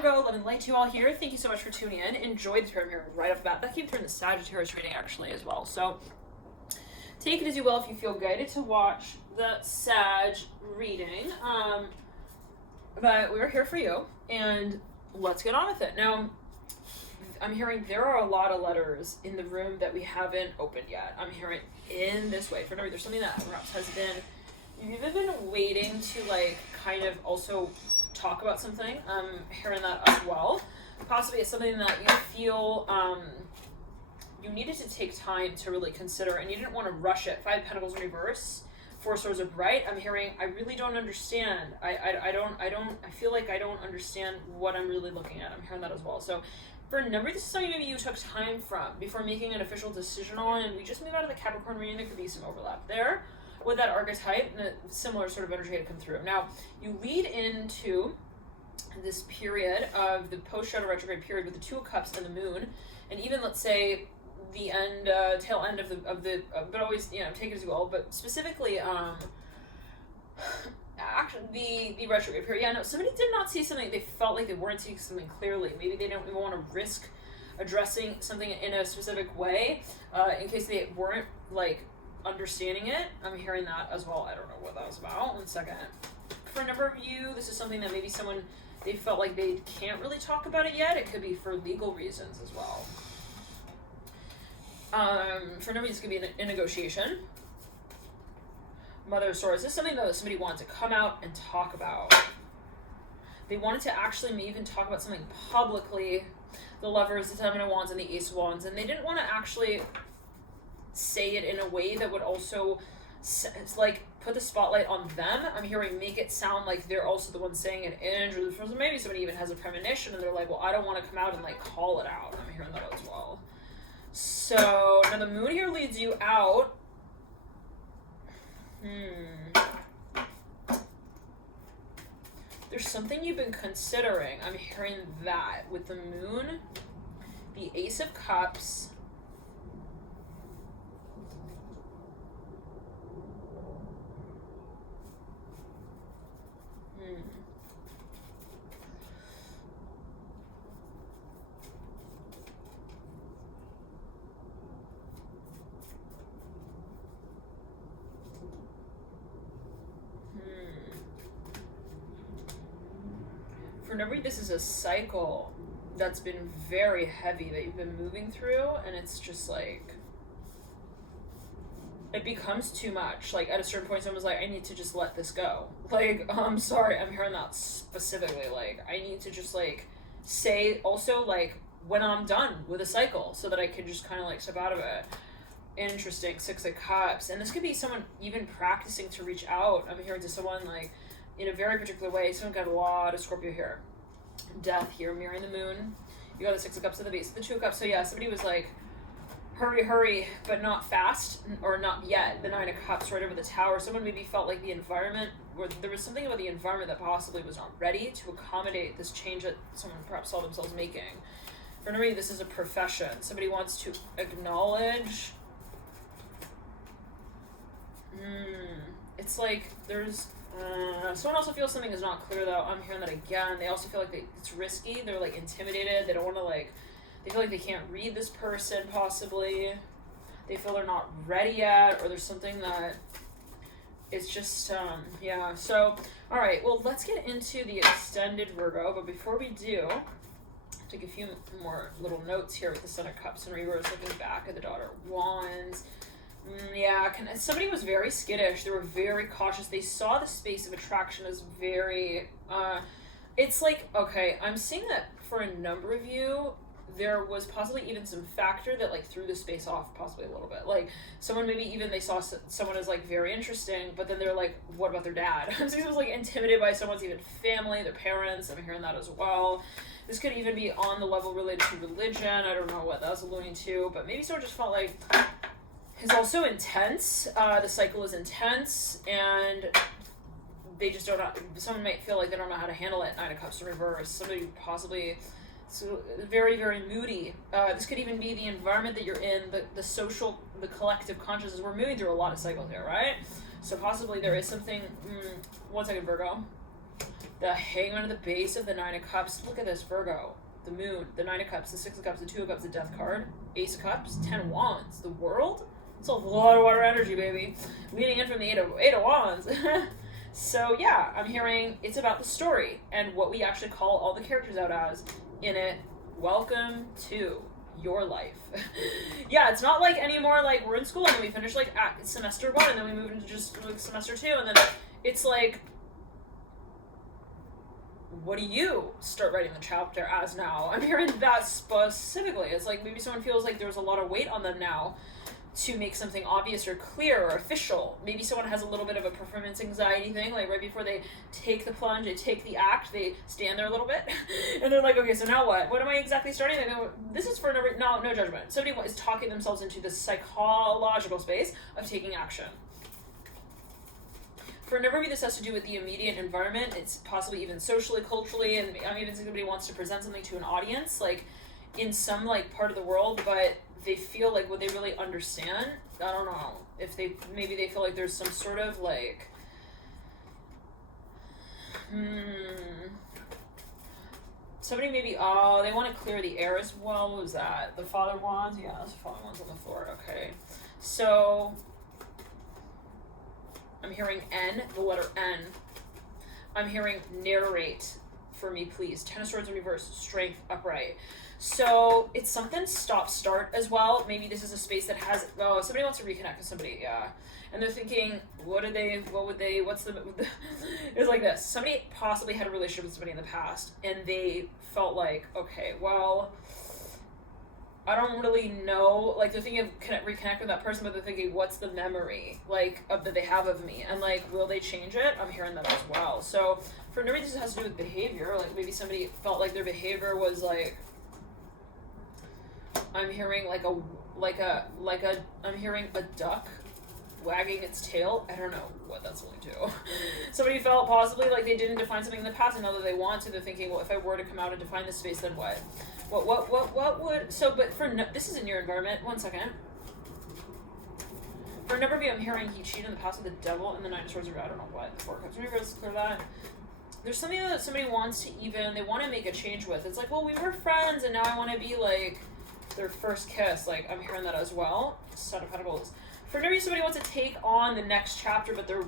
Virgo, love and light to you all here. Thank you so much for tuning in. Enjoy the term here right off the bat. That came through in the Sagittarius reading actually as well. So take it as you will if you feel guided to watch the Sag reading. But we're here for you, and let's get on with it. Now, I'm hearing there are a lot of letters in the room that we haven't opened yet. I'm hearing in this way. For no reason, there's something that perhaps has been, you've even been waiting to like kind of also talk about something. I'm hearing that as well. Possibly it's something that you feel you needed to take time to really consider, and you didn't want to rush it. 5 Pentacles in reverse, 4 Swords upright. I'm hearing, I really don't understand. I feel like I don't understand what I'm really looking at. I'm hearing that as well. So for a number, this is something maybe you took time from before making an official decision on, and we just moved out of the Capricorn reading. There could be some overlap there with that archetype, and a similar sort of energy had come through. Now, you lead into this period of the post-shadow retrograde period with the 2 of Cups and the Moon, and even let's say the end, tail end of the but always, you know, take it as you will, but specifically, actually the retrograde period. Yeah, no, somebody did not see something. They felt like they weren't seeing something clearly. Maybe they don't even want to risk addressing something in a specific way, in case they weren't like understanding it. I'm hearing that as well. I don't know what that was about. 1 second. For a number of you, this is something that maybe someone, they felt like they can't really talk about it yet. It could be for legal reasons as well. For a number of you, this could be a negotiation. Mother of Swords. This is something that somebody wanted to come out and talk about. They wanted to actually maybe even talk about something publicly. The Lovers, the 7 of Wands, and the Ace of Wands. And they didn't want to actually say it in a way that would also like put the spotlight on them. I'm hearing make it sound like they're also the ones saying it in, or maybe somebody even has a premonition and they're like, well, I don't want to come out and like call it out. I'm hearing that as well. So now the Moon here leads you out. There's something you've been considering. I'm hearing that with the Moon, the Ace of Cups, For number, this is a cycle that's been very heavy that you've been moving through, and it's just like it becomes too much. Like at a certain point, someone's like, I need to just let this go. Like, I'm sorry, I'm hearing that specifically. Like, I need to just like say also like when I'm done with a cycle so that I can just kind of like step out of it. Interesting. 6 of Cups. And this could be someone even practicing to reach out. I'm hearing to someone like in a very particular way. Someone got a lot of Scorpio here. Death here, mirroring the Moon. You got the 6 of Cups at the base of the 2 of Cups. So yeah, somebody was like, hurry, but not fast, or not yet. The 9 of Cups right over the Tower. Someone maybe felt like the environment, or there was something about the environment that possibly was not ready to accommodate this change that someone perhaps saw themselves making. For me, this is a profession. Somebody wants to acknowledge. It's like there's someone also feels something is not clear though. I'm hearing that again. They also feel like it's risky. They're like intimidated. They don't want to like, they feel like they can't read this person possibly. They feel they're not ready yet, or there's something that it's just, yeah. So, all right, well, let's get into the extended Virgo. But before we do, take a few more little notes here with the Son of Cups in reverse, looking back at the Daughter of Wands. Yeah, somebody was very skittish. They were very cautious. They saw the space of attraction as very, it's like, okay, I'm seeing that for a number of you, there was possibly even some factor that like threw the space off possibly a little bit. Like someone maybe even they saw someone as like very interesting, but then they're like, what about their dad? Someone was like intimidated by someone's even family, their parents. I'm hearing that as well. This could even be on the level related to religion. I don't know what that was alluding to, but maybe someone just felt like it's also intense. The cycle is intense, and they just don't know. Someone might feel like they don't know how to handle it. 9 of Cups in reverse. Somebody possibly so very, very moody. This could even be the environment that you're in, the social, the collective consciousness. We're moving through a lot of cycles here, right? So possibly there is something. 1 second, Virgo. The Hangman at the base of the Nine of Cups. Look at this, Virgo. The Moon, the Nine of Cups, the Six of Cups, the Two of Cups, the Death card, Ace of Cups, 10 of Wands, the World. It's a lot of water energy, baby. Leading in from the Eight of Wands. So yeah, I'm hearing it's about the story and what we actually call all the characters out as in it. Welcome to your life. Yeah, it's not like anymore like we're in school and then we finish like semester 1 and then we move into just like semester 2 and then it's like, what do you start writing the chapter as now? I'm hearing that specifically. It's like maybe someone feels like there's a lot of weight on them now to make something obvious or clear or official. Maybe someone has a little bit of a performance anxiety thing, like right before they take the plunge, they take the act, they stand there a little bit, and they're like, okay, so now what? What am I exactly starting? They go, this is for no judgment. Somebody is talking themselves into this psychological space of taking action. For a number of you, this has to do with the immediate environment. It's possibly even socially, culturally, and I'm even somebody wants to present something to an audience, like in some like part of the world, but they feel like would they really understand? I don't know. If they feel like there's some sort of like somebody maybe they want to clear the air as well. What was that? The Father Wands? Yeah, that's the Father Wands on the floor. Okay. So I'm hearing N, the letter N. I'm hearing narrate for me, please. Ten of Swords in reverse, strength, upright. So it's something stop-start as well. Maybe this is a space that has, somebody wants to reconnect with somebody, yeah. And they're thinking, it's like this. Somebody possibly had a relationship with somebody in the past, and they felt like, okay, well, I don't really know, like they're thinking of reconnect with that person, but they're thinking, what's the memory, like, that they have of me? And like, will they change it? I'm hearing that as well. So for no reason, this has to do with behavior. Like maybe somebody felt like their behavior was like, I'm hearing I'm hearing a duck wagging its tail. I don't know what that's going to. Somebody felt possibly like they didn't define something in the past, and now that they want to, they're thinking, well, if I were to come out and define this space, then what? What would, so, but this is in your environment. One second. For a number of you, I'm hearing he cheated in the past with the devil and the Nine of Swords, or I don't know what, the Four of Cups. Let me clear that. There's something that somebody wants to they want to make a change with. It's like, well, we were friends, and now I want to be like their first kiss. Like, I'm hearing that as well. Son of Pentacles. For maybe somebody wants to take on the next chapter, but they're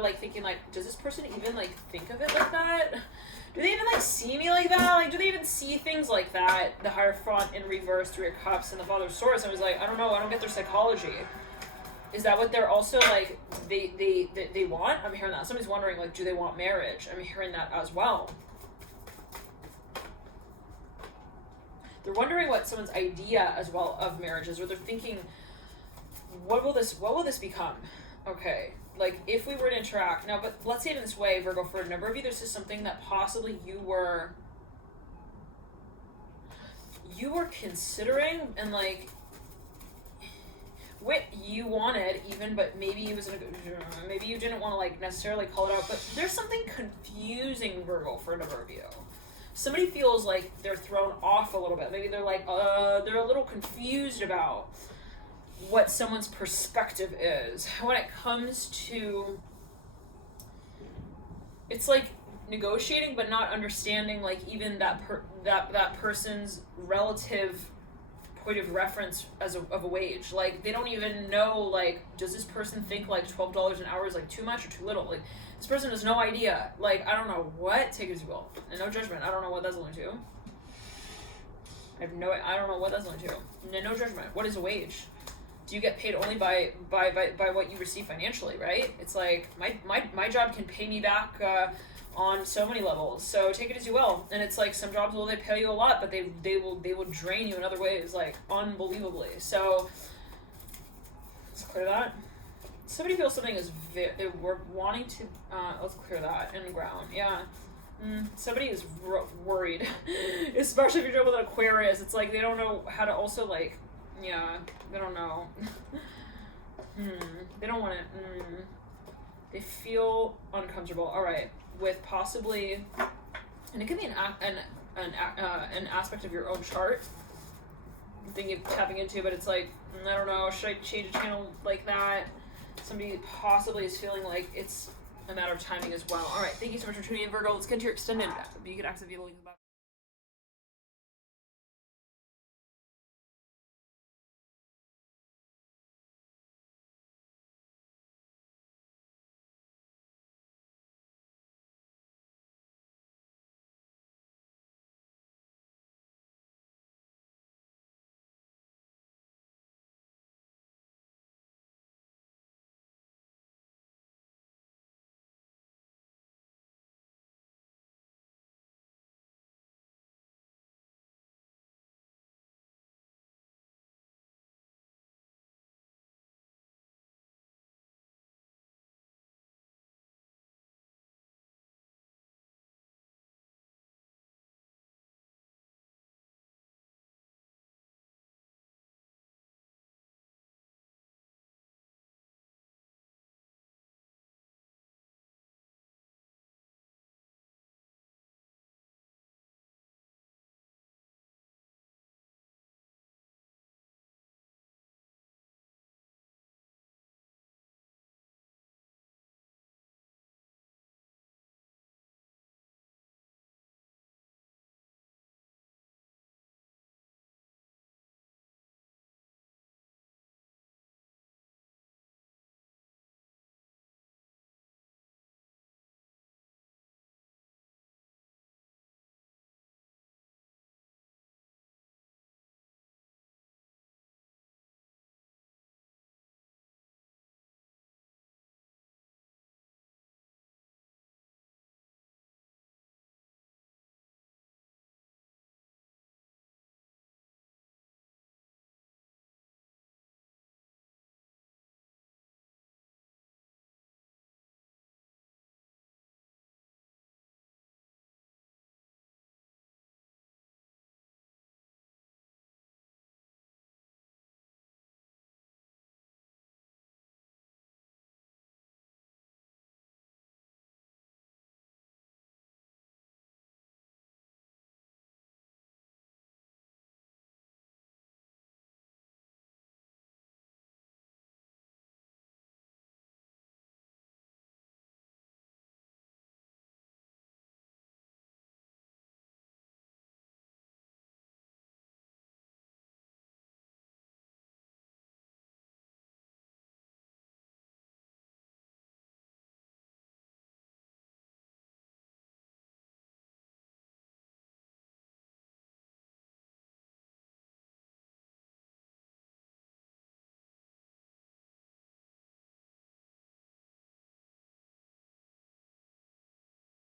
like thinking like, does this person even like think of it like that? Do they even like see me like that? Like, do they even see things like that? The Hierophant in reverse, Three of Cups, and the Father of Swords. I was like, I don't know. I don't get their psychology. Is that what they're also like? They want? I'm hearing that. Somebody's wondering like, do they want marriage? I'm hearing that as well. They're wondering what someone's idea as well of marriage is, or they're thinking, what will this become? Okay, like if we were to interact now, but let's say it in this way, Virgo, for a number of you, this is something that possibly you were considering, and like what you wanted even, but maybe it was maybe you didn't want to like necessarily call it out, but there's something confusing, Virgo, for a number of you. Somebody feels like they're thrown off a little bit. Maybe they're like, they're a little confused about what someone's perspective is. When it comes to, it's like negotiating, but not understanding like even that person's relative point of reference of a wage. Like they don't even know, like, does this person think like $12 an hour is like too much or too little? Like this person has no idea. Like, I don't know what, take it as you will. And no judgment. I don't know what that's going to. I don't know what that's going to. No judgment. What is a wage? Do you get paid only by what you receive financially, right? It's like my job can pay me back on so many levels. So take it as you will. And it's like some jobs they pay you a lot, but they will drain you in other ways, like unbelievably. So let's clear that. Somebody feels something is they were wanting to. Let's clear that and ground. Yeah. Somebody is worried, especially if you're dealing with an Aquarius. It's like they don't know how to also like. Yeah, they don't know. They don't want to. They feel uncomfortable. All right, with possibly, and it could be an aspect of your own chart. I'm thinking of tapping into, but it's like I don't know. Should I change a channel like that? Somebody possibly is feeling like it's a matter of timing as well. All right, thank you so much for tuning in, Virgo. Let's get into your extended. You can access via the link above.